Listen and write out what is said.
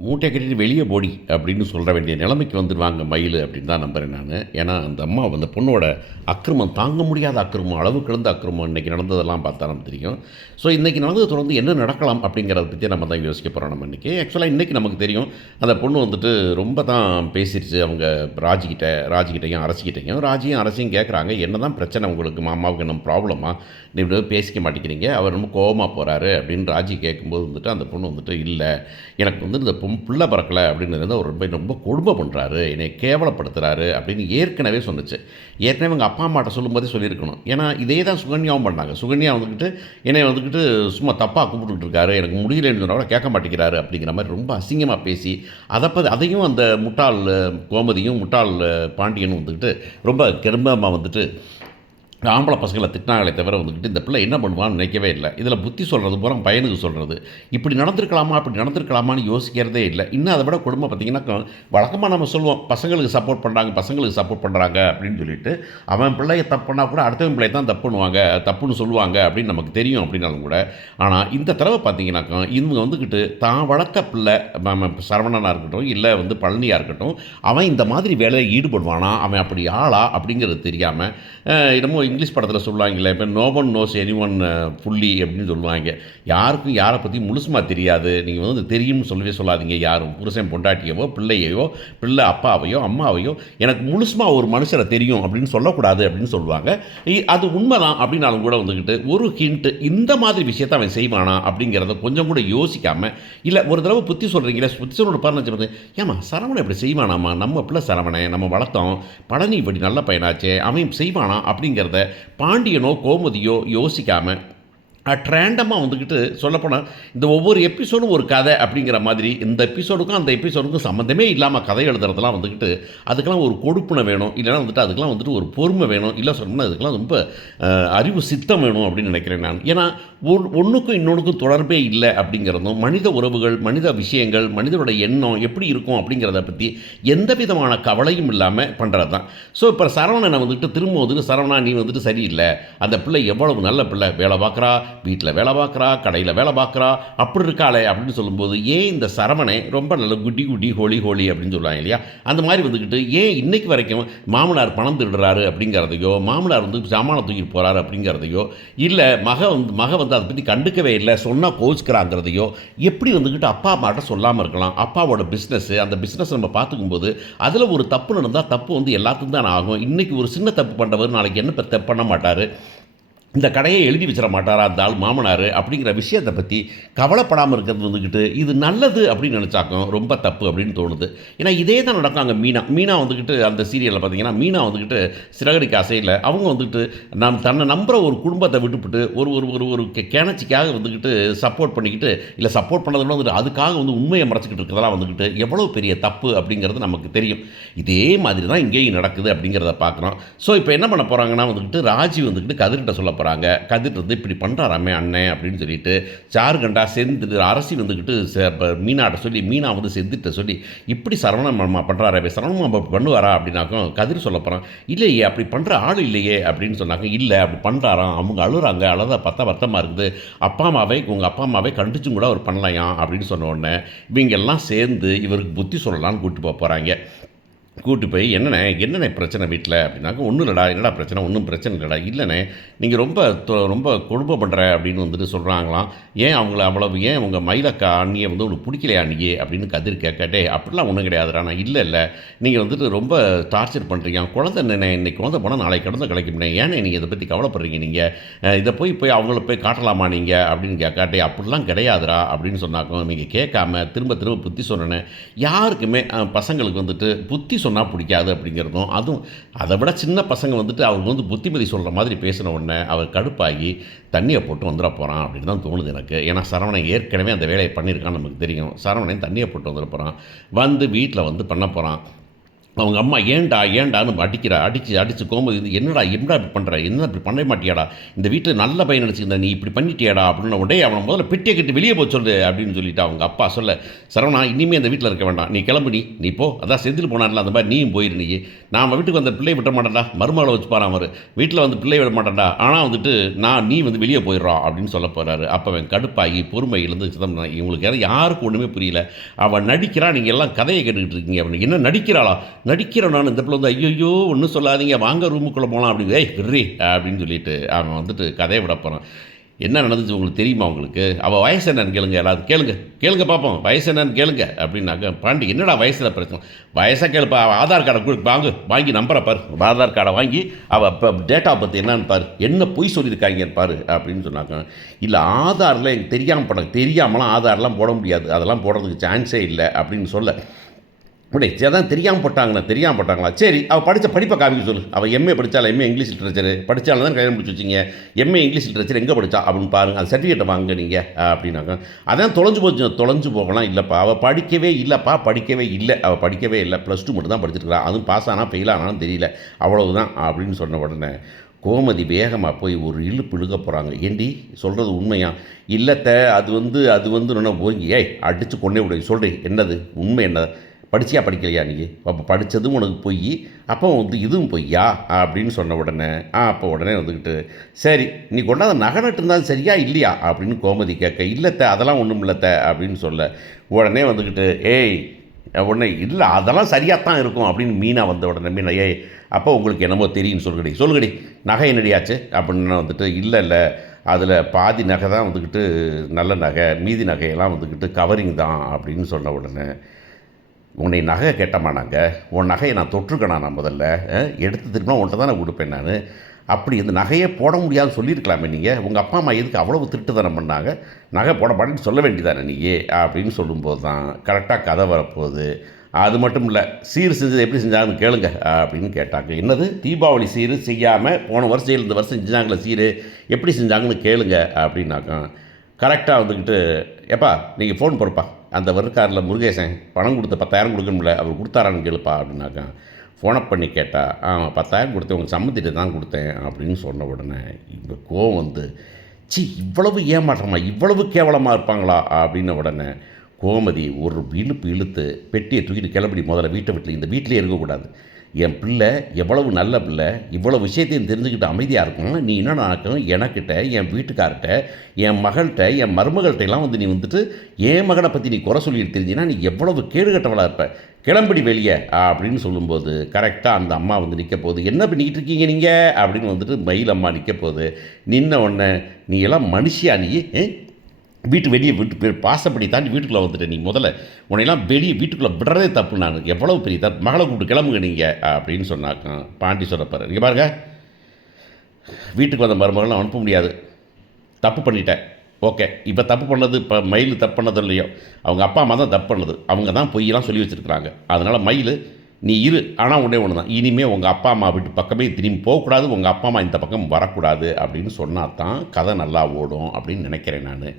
மூட்டைய கட்டிட்டு வெளிய போடி அப்படின்னு சொல்ல வேண்டிய நிலைமைக்கு வந்துருவாங்க மயிலு அப்படின்னு தான் நம்புறேன் நானு. ஏன்னா, அந்த அம்மா அந்த பொண்ணோட அக்கிரமம் தாங்க முடியாத அக்கிரமம், அளவு கடந்த அக்கிரமம் இன்னைக்கு நடந்ததெல்லாம் பார்த்தா நமக்கு தெரியும். ஸோ, இன்னைக்கு நடந்தத தொடர்ந்து என்ன நடக்கலாம் அப்படிங்கிறத பத்தி நம்ம தான் யோசிக்க போறோம் நம்ம இன்னைக்கு. ஆக்சுவலா இன்னைக்கு நமக்கு தெரியும், அந்த பொண்ணு வந்துட்டு ரொம்ப தான் பேசிருச்சு அவங்க ராஜிகிட்டயும், அரசிகிட்டயும். ராஜியும் அரசியும் கேட்குறாங்க, "என்னதான் பிரச்சனை உங்களுக்கு? மாமாவுக்கு என்ன ப்ராப்ளமா? நீங்க பேசிக்க மாட்டேங்கிறீங்க. அவர் ரொம்ப கோவமா போறாரு" அப்படின்னு ராஜி கேட்கும்போது வந்துட்டு அந்த பொண்ணு வந்துட்டு, "இல்ல, எனக்கு வந்து இந்த புள்ள பிறக்கல அப்படிங்கிறது அவர் ரொம்ப ரொம்ப கொடுமை பண்ணுறாரு, என்னை கேவலப்படுத்துகிறாரு அப்படின்னு ஏற்கனவே சொன்னுச்சு. ஏற்கனவே அவங்க அப்பா அம்மாட்ட சொல்லும்போதே சொல்லியிருக்கணும். ஏன்னா இதே தான் சுகன்யாவும் பண்ணாங்க. சுகன்யா வந்துக்கிட்டு என்னை வந்துக்கிட்டு சும்மா தப்பாக கூப்பிட்டுட்டு இருக்காரு, எனக்கு முடியலன்னு சொன்னால் கூட கேட்க மாட்டேங்கிறாரு அப்படிங்கிற மாதிரி ரொம்ப அசிங்கமாக பேசி அதையும் அந்த முட்டாள் கோமதியும் முட்டாள் பாண்டியனும் வந்துக்கிட்டு ரொம்ப கெரும்பமாக வந்துட்டு ஆம்பளை பசங்களை திட்டினாங்களே தவிர வந்துக்கிட்டு இந்த பிள்ளை என்ன பண்ணுவான்னு நினைக்கவே இல்லை. இதில் புத்தி சொல்கிறது பூரா பையனுக்கு சொல்கிறது. இப்படி நடந்திருக்கலாமா அப்படி நடந்திருக்கலாமான்னு யோசிக்கிறதே இல்லை. இன்னும் அதை விட கொடுமை பார்த்தீங்கன்னா, வழக்கமாக நம்ம சொல்லுவோம் பசங்களுக்கு சப்போர்ட் பண்ணுறாங்க அப்படின்னு சொல்லிட்டு, அவன் பிள்ளைய தப்பு பண்ணால் கூட அடுத்தவன் பிள்ளைய தான் தப்பு பண்ணுவாங்க, தப்புன்னு சொல்லுவாங்க அப்படின்னு நமக்கு தெரியும் அப்படின்னாலும் கூட. ஆனால் இந்த தடவை பார்த்தீங்கன்னாக்கா இவங்க வந்துக்கிட்டு தான் வளர்த்த பிள்ளை சரவணனாக இருக்கட்டும், இல்லை வந்து பழனியாக இருக்கட்டும், அவன் இந்த மாதிரி வேலையில் ஈடுபடுவானா, அவன் அப்படி ஆளா அப்படிங்கிறது தெரியாமல் என்னமோ இங்கிலீஷ் படத்தில் சொல்லுவாங்கல்ல, இப்போ no one knows any one fully அப்படின்னு சொல்லுவாங்க. யாருக்கும் யாரை பற்றி முழுசுமாக தெரியாது, நீங்கள் வந்து தெரியும்னு சொல்லவே சொல்லாதீங்க யாரும். புருஷன் பொண்டாட்டியவோ பிள்ளையையோ பிள்ளை அப்பாவையோ அம்மாவையோ எனக்கு முழுசுமாக ஒரு மனுஷரை தெரியும் அப்படின்னு சொல்லக்கூடாது அப்படின்னு சொல்லுவாங்க. அது உண்மைதான் அப்படின்னாலும் கூட வந்துக்கிட்டு ஒரு ஹிண்ட்டு இந்த மாதிரி விஷயத்தை அவன் செய்வானா அப்படிங்கிறத கொஞ்சம் கூட யோசிக்காமல், இல்லை ஒரு தடவை புத்தி சொல்கிறீங்களே, புத்தி சொல்கிற பாருன்னு வச்சு, ஏமா சரவணன் இப்படி செய்வானாம்மா, நம்ம பிள்ளை சரவணன் நம்ம வளர்த்தோம், பழனி இப்படி நல்ல பையனாச்சே, அவன் செய்வானா அப்படிங்கிறத பாண்டியனோ கோமதியோ யோசிக்காமல் ரேண்டமாக வந்துக்கிட்டு சொல்லப்போனால் இந்த ஒவ்வொரு எபிசோடும் ஒரு கதை அப்படிங்கிற மாதிரி இந்த எபிசோடுக்கும் அந்த எபிசோடுக்கும் சம்மந்தமே இல்லாமல் கதை எழுதுறதுலாம் வந்துக்கிட்டு அதுக்கெல்லாம் ஒரு கொடுப்புனை வேணும், இல்லைனா வந்துட்டு அதுக்கெல்லாம் வந்துட்டு ஒரு பொறுமை வேணும், இல்லை சொல்லணும்னா அதுக்கெல்லாம் ரொம்ப அறிவு சித்தம் வேணும் அப்படின்னு நினைக்கிறேன் நான். ஏன்னா ஒன்றுக்கும் இன்னொன்றுக்கும் தொடர்பே இல்லை அப்படிங்கிறதும், மனித உறவுகள், மனித விஷயங்கள், மனிதனோட எண்ணம் எப்படி இருக்கும் அப்படிங்கிறத பற்றி எந்த விதமான கவலையும் இல்லாமல் பண்ணுறது தான். ஸோ இப்போ சரவணனை வந்துட்டு திரும்ப வந்துட்டு, சரவணா நீ வந்துட்டு சரியில்லை, அந்த பிள்ளை எவ்வளவு நல்ல பிள்ளை, வேலை பார்க்குறா, வீட்டில் வேலை பார்க்குறா, கடையில் வேலை பார்க்குறா, அப்படி இருக்காளே அப்படின்னு சொல்லும்போது, ஏன் இந்த சரவணை ரொம்ப நல்ல குட்டி குட்டி ஹோலி அப்படின்னு சொல்லுவாங்க இல்லையா, அந்த மாதிரி வந்துக்கிட்டு ஏன் இன்றைக்கு வரைக்கும் மாமனார் பணம் திருடுறாரு அப்படிங்கிறதையோ, மாமனார் வந்து சாமானை தூக்கிட்டு போகிறாரு அப்படிங்கிறதையோ, இல்லை மக வந்து அதை பற்றி கண்டுக்கவே இல்லை, சொன்னால் கோச்சுக்கிறாங்கிறதையோ எப்படி வந்துக்கிட்டு அப்பா அம்மாட்ட சொல்லாமல் இருக்கலாம். அப்பாவோட பிஸ்னஸ்ஸு, அந்த பிஸ்னஸ் நம்ம பார்த்துக்கும்போது அதில் ஒரு தப்பு நடந்தால் தப்பு வந்து எல்லாத்துக்கும் தான் ஆகும். இன்றைக்கி ஒரு சின்ன தப்பு பண்ணுறவர் நாளைக்கு என்ன தப்பு பண்ண மாட்டார், இந்த கடையை எழுதி வச்சிட மாட்டாரா அந்த ஆள் மாமனார் அப்படிங்கிற விஷயத்தை பற்றி கவலைப்படாமல் இருக்கிறது வந்துக்கிட்டு இது நல்லது அப்படின்னு நினச்சாக்கும் ரொம்ப தப்பு அப்படின்னு தோணுது. ஏன்னா இதே தான் நடக்கும் அங்கே மீனா வந்துக்கிட்டு அந்த சீரியலில் பார்த்தீங்கன்னா, மீனா வந்துக்கிட்டு சிறகடிக்க அசையில் அவங்க வந்துக்கிட்டு தன்னை நம்புகிற ஒரு குடும்பத்தை விட்டுவிட்டு ஒரு ஒரு ஒரு ஒரு கிணச்சிக்காக வந்துக்கிட்டு சப்போர்ட் பண்ணிக்கிட்டு, இல்லை சப்போர்ட் பண்ணதுன்னு வந்துட்டு அதுக்காக வந்து உண்மையை மறைச்சிக்கிட்டு இருக்கிறதெல்லாம் வந்துக்கிட்டு எவ்வளோ பெரிய தப்பு அப்படிங்கிறது நமக்கு தெரியும். இதே மாதிரி தான் இங்கேயும் நடக்குது அப்படிங்கிறத பார்க்குறோம். ஸோ இப்போ என்ன பண்ண போகிறாங்கன்னா வந்துக்கிட்டு ராஜி வந்துக்கிட்டு கதிர்கிட்ட சொல்ல போகிறாங்க, கதிர் வந்து இப்படி பண்ணுறாராமே அண்ணன் அப்படின்னு சொல்லிட்டு ஜார்கண்டா செந்து அரசி வந்துக்கிட்டு மீனாட்ட சொல்லி, மீனா வந்து செந்துட்ட சொல்லி இப்படி சரவணன் மாமா பண்ணுறாரே, சரவணன் மாமா பண்ணுவாரா அப்படின்னாக்கும் கதிர் சொல்ல போகிறான், இல்லையே அப்படி பண்ணுற ஆள் இல்லையே அப்படின்னு சொன்னாங்க. இல்லை அப்படி பண்ணுறாராம், அவங்க அழுகிறாங்க, அழகா பார்த்தா வருத்தமாக இருக்குது, உங்கள் அப்பா அம்மாவே கண்டிச்சும் கூட அவர் பண்ணலையாம் அப்படின்னு சொன்ன உடனே இவங்க எல்லாம் சேர்ந்து இவருக்கு புத்தி சொல்லலான்னு கூப்பிட்டு போகிறாங்க. கூட்டி போய் என்னண்ணே பிரச்சனை வீட்டில் அப்படின்னாக்க, ஒன்றும் இல்லைடா, என்னடா பிரச்சனை, ஒன்றும் பிரச்சனை இல்லைடா, இல்லைண்ணே நீங்கள் ரொம்ப கொடுமை பண்ணுற அப்படின்னு வந்துட்டு சொல்கிறாங்களாம். ஏன் உங்கள் மயிலக்கா அண்ணியை வந்து உங்களுக்கு பிடிக்கலையா அண்ணியே அப்படின்னு கதிர் கேட்கட்டே, அப்படிலாம் ஒன்றும் கிடையாதுடா, நான் இல்லை நீங்கள் வந்துட்டு ரொம்ப டார்ச்சர் பண்ணுறீங்க, குழந்தை என்னண்ணே, இன்னைக்கு குழந்தை போனால் நாளைக்கு குழந்தை கிடைக்கும்னே, ஏன்னே நீங்கள் இதை பற்றி கவலைப்படுறீங்க, நீங்கள் இதை போய் அவங்கள போய் காட்டலாமா நீங்கள் அப்படின்னு கேட்காட்டே, அப்படிலாம் கிடையாதுடா அப்படின்னு சொன்னாக்கும் நீங்கள் கேட்காம திரும்ப புத்தி சொன்னேன். யாருக்குமே பசங்களுக்கு வந்துட்டு புத்தி சொன்னால் பிடிக்காது அப்படிங்கிறதும், அதுவும் அதை விட சின்ன பசங்க வந்துட்டு அவருக்கு வந்து புத்திமதி சொல்கிற மாதிரி பேசின உடனே அவர் கடுப்பாகி தண்ணியை போட்டு வந்துட போகிறான் அப்படின்னு தான் தோணுது எனக்கு. ஏன்னா சரவணன் ஏற்கனவே அந்த வேலையை பண்ணியிருக்கான்னு நமக்கு தெரியும். சரவணன் தண்ணியை போட்டு வந்துட போகிறான், வந்து வீட்டில் வந்து பண்ண போகிறான். அவங்க அம்மா ஏன்டா ஏன்டான்னு அடிக்கிறா. அடிச்சு கோமதி வந்து என்னடா என்னடா இப்படி பண்ணுற, என்ன இப்படி பண்ண மாட்டியாடா, இந்த வீட்டில் நல்ல பையன் நினச்சிருந்தா நீ இப்படி பண்ணிட்டியாடா அப்படின்னு உடனே அவனை முதல்ல பெட்டியை கட்டி வெளியே போக சொல்லு அப்படின்னு சொல்லிட்டு அவங்க அப்பா சொல்ல, சரவணா இனிமேல் அந்த வீட்டில் இருக்க வேண்டாம், நீ கிளம்பு, நீ போ, அதான் செந்தில் போனார்ல அந்த மாதிரி நீயும் போயிரு, நீ நான் வீட்டுக்கு வந்த பிள்ளையை விட மாட்டேன்டா, மருமகளை வச்சு பாரு அவர் வீட்டில் வந்து பிள்ளையை விட மாட்டேன்டா, ஆனால் வந்துட்டு நீ வந்து வெளியே போயிடுறா அப்படின்னு சொல்ல போகிறாரு. அப்போ அவன் கடுப்பாகி பொறுமை இழந்து சிதம் இவங்களுக்கு யாருக்கும் ஒன்றுமே புரியல. அவன் நடிக்கிறா, நீங்கள் எல்லாம் கதையை கேட்டுக்கிட்டு இருக்கீங்க அப்படின்னு. என்ன நடிக்கிறாளா, நடிக்கிறேன் நான், இந்த பிள்ளை வந்து ஐயோ ஒன்றும் சொல்லாதீங்க வாங்க ரூமுக்குள்ளே போகலாம் அப்படின்னு, ஏய் விட்றி அப்படின்னு சொல்லிட்டு அவன் வந்துட்டு கதையை விட போகிறான். என்ன நடந்துச்சு உங்களுக்கு தெரியுமா உங்களுக்கு, அவள் வயசு என்னன்னு கேளுங்க, எல்லாரும் கேளுங்க பார்ப்போம், வயசு என்னன்னு கேளுங்க அப்படின்னாக்க, பாண்டி என்னடா வயசில் பிரச்சனை, வயசாக கேளுப்பா, ஆதார் கார்டை வாங்கி நம்பரை பாரு, ஆதார் கார்டை வாங்கி அவள் இப்போ டேட்டா பற்றி என்னன்னு பாரு, என்ன பொய் சொல்லியிருக்காங்கன்னு பாரு அப்படின்னு சொன்னாங்க. இல்லை ஆதாரில் எனக்கு தெரியாமலாம் ஆதார்லாம் போட முடியாது, அதெல்லாம் போடுறதுக்கு சான்ஸே இல்லை அப்படின்னு சொல்ல, அப்படியே அதான் தெரியாமல் போட்டாங்களா, சரி அவள் படித்த படிப்பை காமிக்க சொல்லு, அவள் எம்ஏ படித்தாள், எம்ஏ இங்கிலீஷ் லிட்ரேச்சர் படித்தாலும் தான் கல்யாணம் முடிச்சு வச்சிங்க, எம்ஏ இங்கிலீஷ் லிட்ரேச்சர் எங்கே படித்தா அப்படின்னு பாருங்கள், அது சர்டிஃபிகேட்டை வாங்க நீங்கள் அப்படின்னாக்க, அதான் தொலைஞ்சு போகலாம், இல்லைப்பா அவள் படிக்கவே இல்லை, அவள் படிக்கவே இல்லை, +2 மட்டும் தான் படிச்சிருக்கிறா, அதுவும் பாஸ் ஆனால் ஃபெயில் ஆனாலும் தெரியல, அவ்வளவுதான் அப்படின்னு சொன்ன உடனே கோமதி வேகமாக போய் ஒரு இழுக்க போகிறாங்க. ஏண்டி சொல்கிறது உண்மையா, இல்லைத்த அது வந்து நான் போய் அடித்து கொண்டே விட சொல்கிறேன், என்னது உண்மை, என்ன படிக்கலையா நீ, அப்போ படித்ததும் உனக்கு பொய், அப்போ வந்து இதுவும் பொய்யா அப்படின்னு சொன்ன உடனே அப்போ உடனே வந்துக்கிட்டு, சரி நீ கொண்டாந்த நகை நட்டு இருந்தாலும் சரியா இல்லையா அப்படின்னு கோமதி கேட்க, இல்லைத்த அதெல்லாம் ஒன்றும் இல்லைத்த அப்படின்னு சொல்ல, உடனே வந்துக்கிட்டு உடனே இல்லை அதெல்லாம் சரியாக தான் இருக்கும் அப்படின்னு மீனா வந்த உடனே மீனா, அப்போ உங்களுக்கு என்னமோ தெரியும்னு சொல்லுங்கடி நகை என்னடியாச்சு அப்படின்னு வந்துட்டு, இல்லை அதில் பாதி நகை தான் வந்துக்கிட்டு நல்ல நகை, மீதி நகையெல்லாம் வந்துக்கிட்டு கவரிங் தான் அப்படின்னு சொன்ன உடனே, உன்னை நகை கேட்டமா, நாங்கள் உன் நகையை நான் தொட்டிருக்கேனா, நான் முதல்ல எடுத்து திரும்பினா உன்ட்ட தான் நான் கொடுப்பேன், நான் அப்படி இந்த நகையே போட முடியாதுன்னு சொல்லியிருக்கலாமே நீங்கள், உங்கள் அப்பா அம்மா எதுக்கு அவ்வளவு திருட்டுத்தனம் பண்ணாங்க, நகை போட மாட்டேன்னு சொல்ல வேண்டியதானே நீயே அப்படின்னு சொல்லும்போது தான் கரெக்டாக கதை வரப்போகுது. அது மட்டும் இல்லை, சீர் செஞ்சது எப்படி செஞ்சாங்கன்னு கேளுங்க அப்படின்னு கேட்டாங்க. என்னது தீபாவளி சீர் செய்யாமல் போன வருஷம் இந்த வருஷம் செஞ்சாங்களே சீர், எப்படி செஞ்சாங்கன்னு கேளுங்க அப்படின்னாக்கா, கரெக்டாக வந்துக்கிட்டு, எப்பா நீங்கள் ஃபோன் போடுப்பா, அந்த வர்க்காரில் முருகேசன் பணம் கொடுத்த 10,000 கொடுக்கணும்ல, அவர் கொடுத்தாரான்னு கேளுப்பா அப்படின்னாக்கா, ஃபோனை பண்ணி கேட்டால் 10,000 கொடுத்தேன், உங்கள் சம்மந்திட்டு தான் கொடுத்தேன் அப்படின்னு சொன்ன உடனே இந்த கோவம் வந்து, இவ்வளவு ஏமாற்றமா, இவ்வளவு கேவலமாக இருப்பாங்களா அப்படின்ன உடனே கோமதி ஒரு இழுத்து பெட்டியை தூக்கிட்டு கிளம்பி முதல்ல வீட்டை இந்த வீட்டிலே இருக்கக்கூடாது, என் பிள்ளை எவ்வளவு நல்ல பிள்ளை, இவ்வளோ விஷயத்தையும் தெரிஞ்சுக்கிட்டு அமைதியாக இருக்கும், நீ என்ன நடக்கும் எனக்கிட்ட, என் வீட்டுக்கார்ட்ட, என் மகள்கிட்ட, என் மருமகள்கிட்டலாம் வந்து நீ வந்துட்டு என் மகனை பற்றி நீ குறை சொல்லிட்டு தெரிஞ்சின்னா நீ எவ்வளவு கேடுகட்டவளாக இருப்ப, கிளம்படி வெளியே அப்படின்னு சொல்லும்போது கரெக்டாக அந்த அம்மா வந்து நிற்க போகுது. என்ன பண்ணிக்கிட்டு இருக்கீங்க நீங்கள் அப்படின்னு வந்துட்டு மயில் அம்மா நிற்க போகுது. நின்ன உடனே, நீ எல்லாம் மனுஷியா, நீ வெளியே பாசப்படி தாண்டி வீட்டுக்குள்ளே வந்துட்டேன், நீ முதல்ல உன்னையெல்லாம் வெளியே வீட்டுக்குள்ளே விடுறதே தப்பு, நான் எவ்வளோ பெரிய தப்பு, மகளை கூப்பிட்டு கிளம்புங்க நீங்கள் அப்படின்னு சொன்னாக்கா, பாண்டி சொல்லப்பாரு, நீங்கள் பாருங்கள் வீட்டுக்கு வந்த மருமகளும் அனுப்ப முடியாது, தப்பு பண்ணிட்டேன், ஓகே இப்போ தப்பு பண்ணது, இப்போ மயில் தப்பு பண்ணது இல்லையோ, அவங்க அப்பா அம்மா தான் தப்பு பண்ணது, அவங்க தான் பொய்யெல்லாம் சொல்லி வச்சுருக்குறாங்க, அதனால் மயில் நீ இரு, ஆனால் ஒன்று தான், இனிமேல் உங்கள் அப்பா அம்மா வீட்டு பக்கமே திரும்பி போகக்கூடாது, உங்கள் அப்பா அம்மா இந்த பக்கம் வரக்கூடாது அப்படின்னு சொன்னால் தான் கதை நல்லா ஓடும் அப்படின்னு நினைக்கிறேன் நான்.